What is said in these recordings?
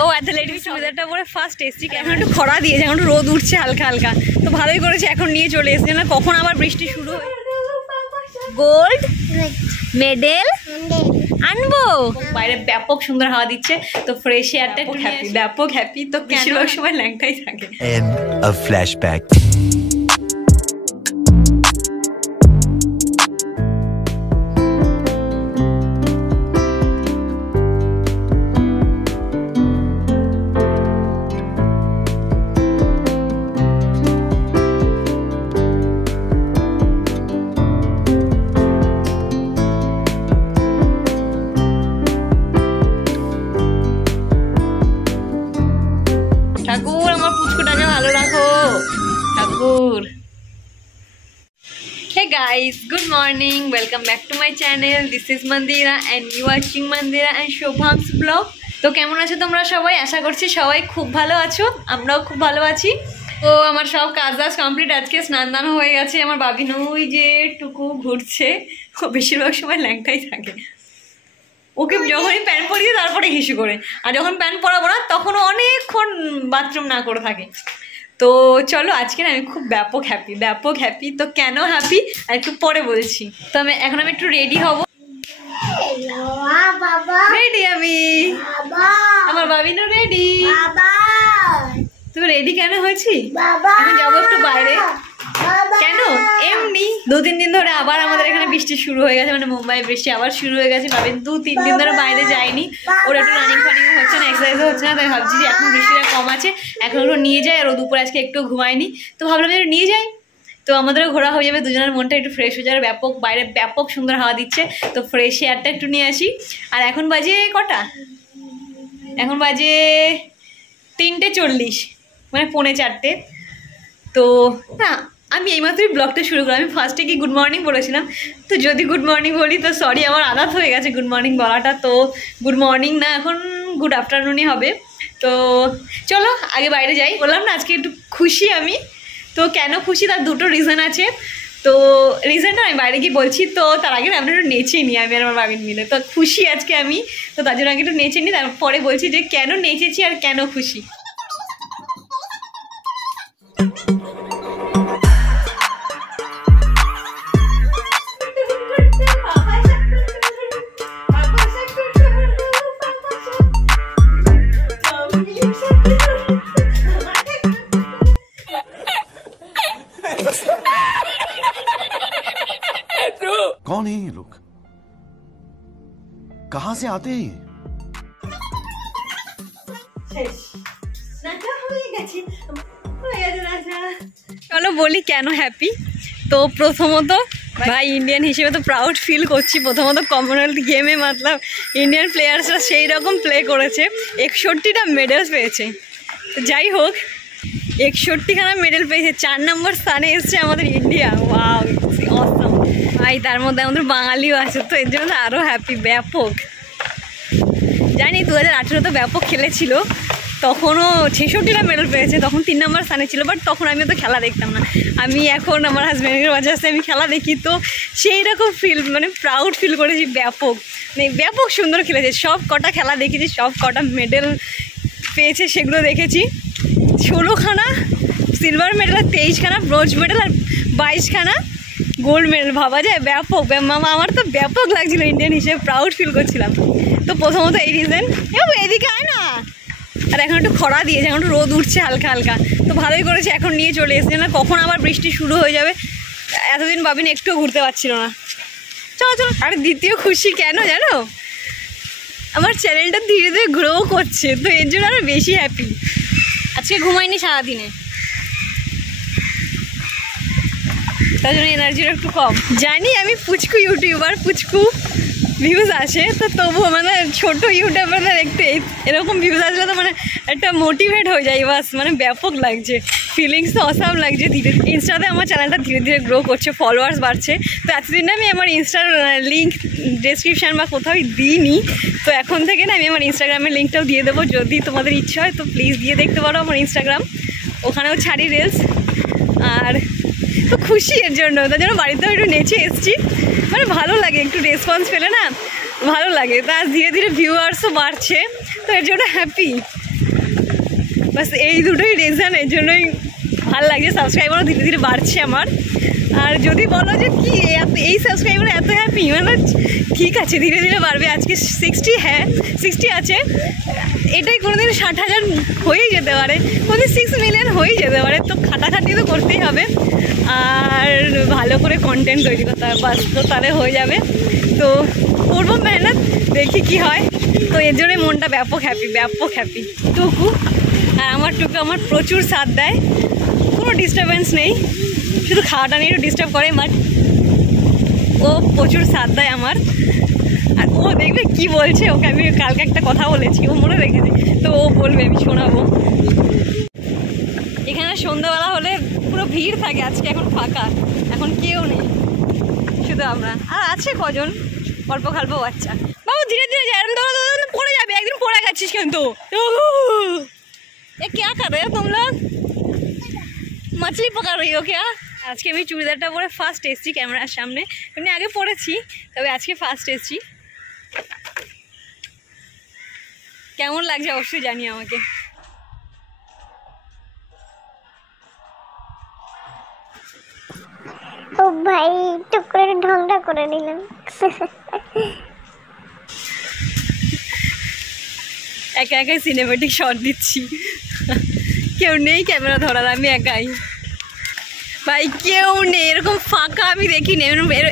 ও athletic চুড়িদারটা পরে first এসছি, এখন একটু খরা দিয়েছে, এখন একটু রোদ উঠছে হালকা হালকা, তো ভালোই করেছে এখন নিয়ে চলে এসছে, না কখন আবার বৃষ্টি শুরু হয়। গোল্ড মেডেল আনবো। বাইরে ব্যাপক সুন্দর হাওয়া দিচ্ছে, তো ফ্রেশ এয়ারটা একটু হ্যাপি, ব্যাপক হ্যাপি, তো বেশিরভাগ সময় ল্যাংটাই থাকে। End of flashback. ঠাকুর আমার পুচকুটাকে ভালো রাখো ঠাকুর। Hey guys, good morning, welcome back to my channel. This is Mandira and you are watching Mandira and Shobham's vlog. তো কেমন আছো তোমরা সবাই? আশা করছি সবাই খুব ভালো আছো, আমরাও খুব ভালো আছি। তো আমার সব কাজ বাজ কমপ্লিট, আজকে স্নান দান হয়ে গেছে। আমার বাবিনু ওই যে টুকু ঘুরছে, ও বেশিরভাগ সময় ল্যাংটাই থাকে। ওকে যখনই প্যান্ট পরিয়ে তারপরে হিসু করে, আর যখন প্যান্ট পরাবো না তখনও অনেকক্ষণ বাথরুম না করে থাকে। তো চলো আজকে না আমি খুব ব্যাপক হ্যাপি। তো কেন হ্যাপি আর একটু পরে বলছি। তো এখন আমি একটু রেডি হব। রেডি আমি, আমার বাবিনও রেডি। তুমি রেডি কেন হয়েছি? এখন যাবো একটু বাইরে। কেন? এমনি 2-3 দিন ধরে আবার আমাদের এখানে বৃষ্টি শুরু হয়ে গেছে, মানে মুম্বাই বৃষ্টি আবার শুরু হয়ে গেছে। ভাবেন 2-3 দিন ধরে বাইরে যায়নি, ওর একটু রানিং ফানিং হচ্ছে না, এক্সারসাইজও হচ্ছে না, তাই ভাবছি যে এখন বৃষ্টিটা কম আছে, এখন ওগুলো নিয়ে যায়। আর ও দুপুরে আজকে একটু ঘুমায়নি, তো ভাবলাম যে নিয়ে যাই, তো আমাদেরও ঘোরা হয়ে যাবে, দুজনের মনটা একটু ফ্রেশ হয়ে যাবে। বাইরে ব্যাপক সুন্দর হাওয়া দিচ্ছে, তো ফ্রেশ এয়ারটা একটু নিয়ে আসি। আর এখন বাজে কটা? এখন বাজে 3:40, মানে 3:45। তো না, আমি এইমাত্রই ব্লগটা শুরু করলাম। আমি ফার্স্টে কি গুড মর্নিং বলেছিলাম, তো যদি গুড মর্নিং বলি তো সরি, আমার আদাত হয়ে গেছে গুড মর্নিং বলাটা। তো গুড মর্নিং না, এখন গুড আফটারনুনই হবে। তো চলো আগে বাইরে যাই। বললাম না আজকে একটু খুশি আমি। তো কেন খুশি তার দুটো রিজন আছে, তো রিজনটা আমি বাইরে গিয়ে বলছি। তো তার আগে আমরা একটু নেচে নিই, আমি আর আমার বাবিন মিলে। তো খুশি আজকে আমি, তো তার জন্য আগে একটু নেচে নিই, তারপরে বলছি যে কেন নেচেছি আর কেন খুশি। कौन है ये लोग? कहां से आते हैं? চলো বলি কেন হ্যাপি। তো প্রথমত ভাই ইন্ডিয়ান হিসেবে তো প্রাউড ফিল করছি। প্রথমত কমনওয়েলথ গেমে মতলব ইন্ডিয়ান প্লেয়ার্সরা সেই রকম প্লে করেছে, 61টা মেডেলস পেয়েছে। তো যাই হোক, 61খানা মেডেল পেয়েছে, 4 নম্বর স্থানে এসছে আমাদের ইন্ডিয়া। ওয়াও অসাম ভাই, তার মধ্যে আমাদের বাঙালিও আছে, তো এর জন্য আরও হ্যাপি ব্যাপক। জানি 2018 তো ব্যাপক খেলেছিল, তখনও 66টা মেডেল পেয়েছে, তখন 3 নম্বর স্থানে ছিল। বাট তখন আমি তো খেলা দেখতাম না, আমি এখন আমার হাজব্যান্ডের ওয়াজহাতে আমি খেলা দেখি, তো সেই রকম ফিল, মানে প্রাউড ফিল করেছি ব্যাপক। মানে ব্যাপক সুন্দর খেলেছে, সব কটা খেলা দেখেছি, সব কটা মেডেল পেয়েছে সেগুলো দেখেছি। 16খানা সিলভার মেডেল আর 23খানা ব্রোঞ্জ মেডেল আর 22খানা গোল্ড মেডেল। ভাবা যায় ব্যাপক। মামা আমার তো ব্যাপক লাগছিল, ইন্ডিয়ান হিসেবে প্রাউড ফিল করছিলাম। তো প্রথমত এই রিজন, এদিকে আয় না। আর এখন একটু খরা দিয়েছে, এখন একটু রোদ উঠছে হালকা হালকা, তো ভালোই করেছে এখন নিয়ে চলে এসছে, না কখন আবার বৃষ্টি শুরু হয়ে যাবে। এতদিন বাবিন একটুও ঘুরতে পারছিল না। চলো চলো। আর দ্বিতীয় খুশি কেন জানো? আমার চ্যানেলটা ধীরে ধীরে গ্রো করছে, তো এর জন্য আরও বেশি হ্যাপি। আজকে ঘুমাইনি সারাদিনে, তার জন্য এনার্জিটা একটু কম। জানি আমি পুচকু ইউটিউবার, পুচকু ভিউজ আসে, তো তবুও মানে ছোটো ইউটিউবারদের একটু এরকম ভিউজ আসলে তো মানে একটা মোটিভেট হয়ে যায় বাস। মানে ব্যাপক লাগছে, ফিলিংস তো অসাম লাগছে। ধীরে ইনস্টাতে আমার চ্যানেলটা ধীরে ধীরে গ্রো করছে, ফলোয়ার্স বাড়ছে। তো এতদিন আমি আমার ইনস্টার লিঙ্ক ডেসক্রিপশান বা কোথাও দিইনি, তো এখন থেকে না আমি আমার ইনস্টাগ্রামের লিঙ্কটাও দিয়ে দেবো। যদি তোমাদের ইচ্ছা হয় তো প্লিজ দিয়ে দেখতে পারো আমার ইনস্টাগ্রাম, ওখানেও ছাড়ি রিলস। আর তো খুশি এর জন্য, তার জন্য বাড়িতেও একটু নেচে এসছি। মানে ভালো লাগে, একটু রেসপন্স পেলে না ভালো লাগে। তা ধীরে ধীরে ভিউয়ার্সও বাড়ছে, তো এর জন্য হ্যাপি। বাস এই দুটোই রিজন, এর জন্যই ভালো লাগছে। সাবস্ক্রাইবারও ধীরে ধীরে বাড়ছে আমার। আর যদি বলো যে কি এই সাবস্ক্রাইবার এত হ্যাপি, মানে ঠিক আছে ধীরে ধীরে বাড়বে। আজকে 60, হ্যাঁ 60 আছে, এটাই কোনোদিন 60,000 হয়েই যেতে পারে, কোনোদিন 6 মিলিয়ন হয়েই যেতে পারে। তো খাটাখাটি তো করতেই হবে আর ভালো করে কন্টেন্ট তৈরি করতে হবে, বাস তো তাহলে হয়ে যাবে। তো করবো মেহনত, দেখি কি হয়। তো এর জন্যই মনটা ব্যাপক হ্যাপি। টুকু আর আমার টুকু আমার প্রচুর সাথ দেয়, কোনো ডিস্টারবেন্স নেই, শুধু খাওয়াটা নিয়ে একটু ডিস্টার্ব করে, বাট ও প্রচুর সাথ দেয় আমার। আর ও দেখবে কি বলছে, ওকে আমি কালকে একটা কথা বলেছি, ও মনে রেখেছে, তো ও বলবে, আমি শোনাবো। এখানে সন্ধ্যাবেলা হলে পুরো ভিড় থাকে, আজকে এখন ফাঁকা, এখন কেউ নেই, শুধু আমরা। আর আছে কজন অল্প খাল্প বাচ্চা। বাবু ধীরে ধীরে যায়, পড়ে যাবে, একদিন পড়ে গেছিস কিন্তু। এ क्या कर रहे हो तुम लोग? मछली पकड़ रही हो क्या? আজকে আমি চুড়িদারটা পরে ফার্স্ট এসেছি ক্যামেরার সামনে, এমনি আগে পরেছি, তবে আজকে ফার্স্ট এসেছি। কেমন লাগছে অবশ্যই জানি আমাকে। ও ভাই টুক করে ঢংটা করে নিলাম। একা একাই সিনেমেটিক শট দিচ্ছি, কেউ নেই ক্যামেরা ধরার, আমি একাই ভাই, কেউ নেই, এরকম ফাঁকা আমি দেখিনি,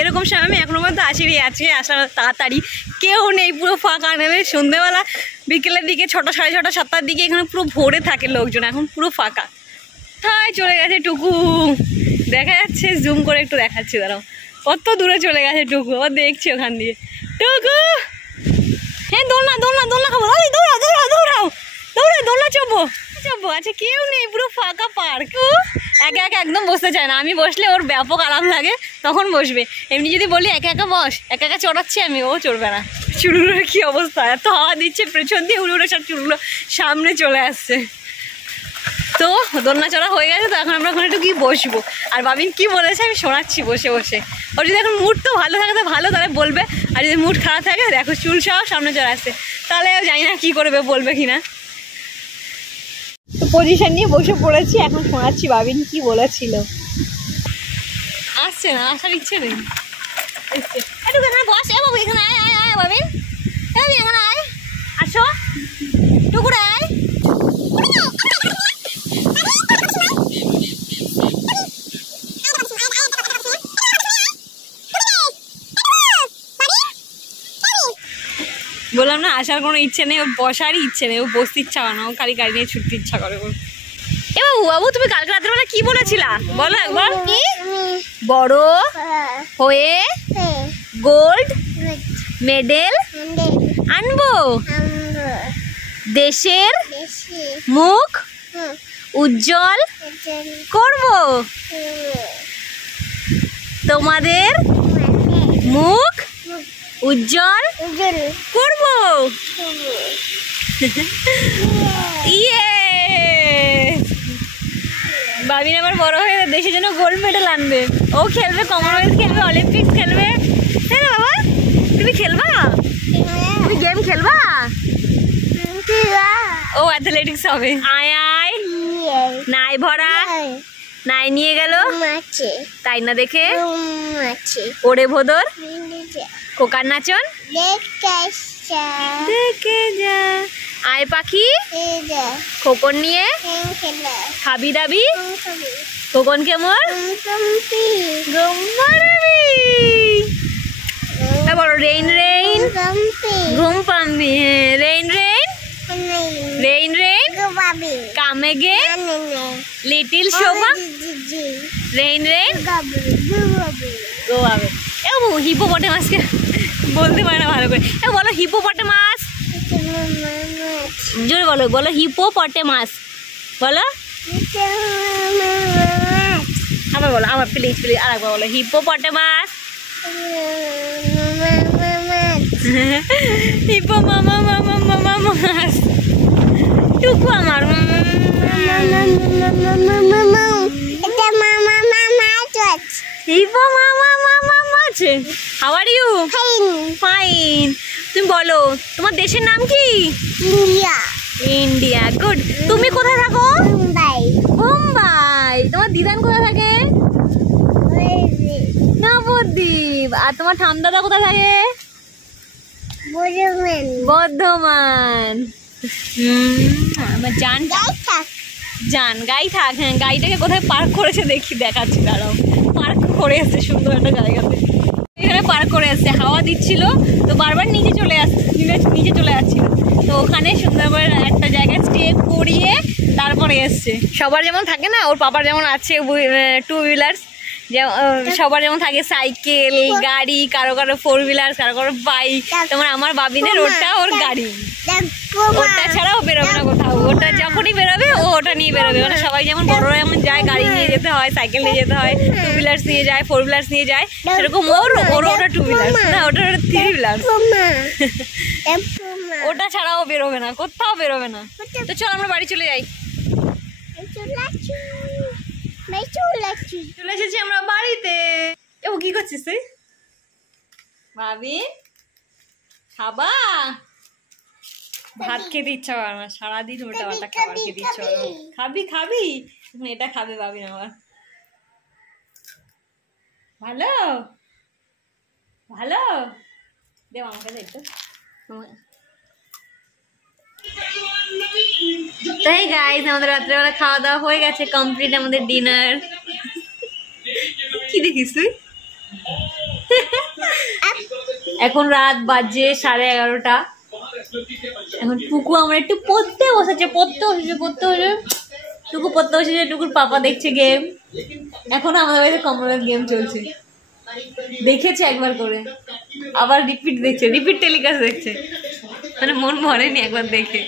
এরকম সময় আমি এখনো পর্যন্ত আসিনি। আজকে আসা তাড়াতাড়ি, কেউ নেই, পুরো ফাঁকা। নেবে সন্ধ্যেবেলা বিকেলের দিকে 6টা, 6:30, 7টার দিকে এখানে পুরো ভরে থাকে লোকজন, এখন পুরো ফাঁকা। হাই চলে গেছে টুকু, দেখা যাচ্ছে, জুম করে একটু দেখাচ্ছি, দাঁড়াও কত দূরে চলে গেছে টুকু, ও দেখছি ওখান দিয়ে। টুকু হ্যাঁ দোলনা খাবো, দোলনা চাপবো। আচ্ছা কেউ নেই, পুরো ফাঁকা পার্ক। একা একা একদম বসতে চায় না, আমি বসলে ওর ব্যাপক আরাম লাগে, তখন বসবে। এমনি যদি বলি একা একা বস, একা একা চড়াচ্ছি আমি, ও চড়বে না। চুলগুলোর কি অবস্থা, এত হাওয়া দিচ্ছে পেছন দিয়ে, উড়ে সব চুলগুলো সামনে চলে আসছে। তো দোলনা চড়া হয়ে গেছে, তো এখন আমরা ওখানে একটু গিয়ে বসবো। আর বাবিন কি বলেছে আমি শোনাচ্ছি বসে বসে। ওর যদি এখন মুড তো ভালো থাকে তো ভালো, তাহলে বলবে, আর যদি মুড খারাপ থাকে, দেখো চুল সহ সামনে চলে আসছে, তাহলে জানি না কী করবে, বলবে কি না। তো পজিশন নিয়ে বসে পড়েছি, এখন শোনাচ্ছি বাবিন কি বলেছিল। আসছে না, আসার ইচ্ছে নেই, এসছে। একটু এখানে বস, এ বাবু এখানে আয় আয় আয় বাবিন, এখানে আয়, আসো টুকুরে আয়। বললাম না আসার কোনো ইচ্ছে নেই, ও বসারই ইচ্ছে নেই, ও বসতে ইচ্ছা করে না, ও খালি গাড়ি নিয়ে ছুটতে ইচ্ছা করে ওর। এ বাবু তুমি কালকে রাত্রেবেলা কি বলেছিলা বলো একবার। কি বড় হয়ে গোল্ড মেডেল আনবো, দেশের মুখ উজ্জ্বল করব, তোমাদের মুখ উজ্জ্বল করব। ইয়ে বাবিন আবার বড় হয়ে দেশের জন্য গোল্ড মেডেল আনবে, ও খেলবে, কমনওয়েলথ খেলবে, অলিম্পিক্স খেলবে, তাই না বাবা? তুমি খেলবা, তুমি গেম খেলবা, ও অ্যাথলেটিক্স হবে। আয় আয় নাই ভরা নাই নিয়ে গেল, তাই না দেখে ওরে ভোদর কোকার নাচন দেখে যা। আয় পাখি খোকন নিয়ে খাবি দাবি, খোকন কেমন বড় রেইন রেইন ঘুম পাবি, rain rain rain rain come again little Shobha, rain rain go আবে। এ হিপোপটেমাসকে বলতে পারে না ভালো করে, এ বলো হিপোপটেমাস, জোরে বলো, বলো হিপোপটেমাস, বলো আবার বলো, আবার প্লিজ প্লিজ আর একবার বলো হিপোপটেমাস। হিপো মামা মামা মামা মাস, টুকু আমার হিপো মামা মামা মাছ। How are you? ফাইন। তুমি বলো তোমার দেশের নাম কি? India, good. তুমি কোথায় থাকো? মুম্বাই। মুম্বাই। তোমার দিদান কোথায় থাকে? নবদ্বীপ। আর তোমার ঠান্ডাদা কোথায় থাকে? বর্ধমান। বর্ধমান। আমার জান গাই থাক। হ্যাঁ, গাইটাকে কোথায় পার্ক করেছে দেখাচ্ছি, দাঁড়াও। পার্ক করে এসছে সুন্দর একটা জায়গাতে, এখানে পার্ক করে আসছে, হাওয়া দিচ্ছিল তো বারবার নিচে চলে যাচ্ছিল, তো ওখানে সুন্দর করে একটা জায়গায় স্টে করিয়ে তারপরে এসছে। সবার যেমন থাকে না, ওর পাপার যেমন আছে 2 হুইলার্স, সবার যেমন থাকে সাইকেল, গাড়ি, কারো 4 হুইলার, কারো বাইক, তোমার আমার বাবিনের ওটা ওর গাড়ি, ওটা ছাড়াও বেরোবে না কোথাও। ওটা যখনই বেরোবে ও ওটা নিয়ে বেরোবে। মানে সবাই যেমন বড়রা যেমন যায়, গাড়ি নিয়ে যেতে হয়, সাইকেল নিয়ে যেতে হয়, 2 হুইলার্স নিয়ে যায়, 4 হুইলার্স নিয়ে যায়, সেরকম ওর ওটা 2 হুইলার্স না, ওটা 3 হুইলার্স। ওটা ছাড়াও বেরোবে না, কোথাও বেরোবে না। তো চল আমরা বাড়ি চলে যাই। চলে এসেছি আমরা বাড়িতে। ও কি করছিস তুই? ভাবি খাবা? ভাত খেতে ইচ্ছা করে না, সারাদিন উল্টা পাল্টা খাবার খেতে ইচ্ছা করে। খাবি এটা খাবে ভাবি না আমার। ভালো ভালো দেব আমাকে একটু। তাই গাইস, আমাদের রাত্রেবেলা খাওয়া দাওয়া হয়ে গেছে, কমপ্লিট আমাদের ডিনার। কি দেখিস তুই? এখন রাত বাজে 11:30। এখন টুকু আমরা একটু পড়তে বসেছে, টুকু পড়তে বসেছে, টুকুর পাপা দেখছে গেম। এখন আমাদের বাড়িতে কমনওয়েলথ গেম চলছে, দেখেছে একবার করে, আবার রিপিট দেখছে, রিপিট টেলিকাস্ট দেখছে, মানে মন ভরেনি একবার দেখে।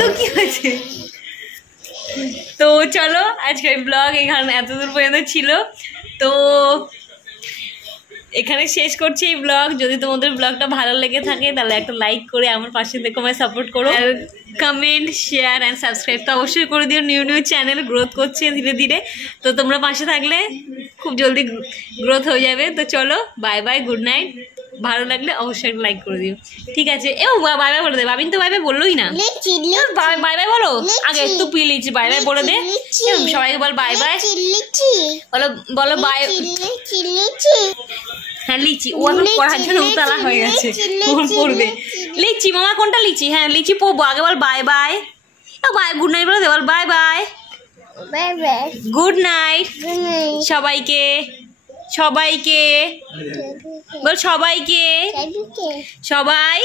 তো কি হয়েছে? তো চলো আজকের ব্লগ এখানে এতদূর পর্যন্ত ছিল, তো এখানে শেষ করছি এই ব্লগ। যদি তোমাদের ব্লগটা ভালো লেগে থাকে তাহলে একটা লাইক করে আমার পাশে থেকে আমায় সাপোর্ট করো, আর কমেন্ট, শেয়ার অ্যান্ড সাবস্ক্রাইব তো অবশ্যই করে দিও। নিউ চ্যানেল গ্রোথ করছে ধীরে ধীরে, তো তোমরা পাশে থাকলে খুব জলদি গ্রোথ হয়ে যাবে। তো চলো, বাই বাই, গুড নাইট। ভালো লাগলে অবশ্যই লাইক করে দিও, ঠিক আছে? বাই বাই বলে দে। বাবিন তো বাই বাই বললোই না। বাই বাই বলো আগে, একটু লিচি বাই বাই বলে দে, সবাইকে বল বাই বাই, বলো বাই। হ্যাঁ লিচি, ও এখন পড়ার জন্য উতলা হয়ে গেছে, তখন পড়বে। লিচি মামা কোনটা লিচি? হ্যাঁ লিচি পড়বো, আগে বল bye bye. Bye, good night বলে দে, বল বাই বাই, গুড নাইট সবাইকে, বল সবাইকে, সবাই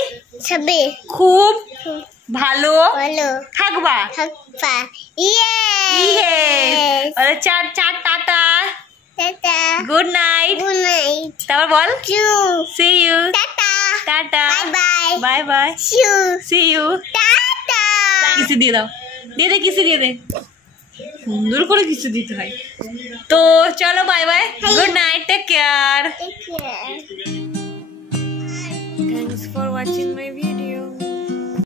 খুব ভালো থাকবা। চার টাটা, গুড নাইট। তারপর বল সি ইউ, টাটা, bye bye, see you, kissy দিয়ে দাও, দিয়ে দে কিসি, দিয়ে দে, সুন্দর করে কিছু দিতে হয়। তো চলো bye bye, good night, take care. Thanks for watching my video.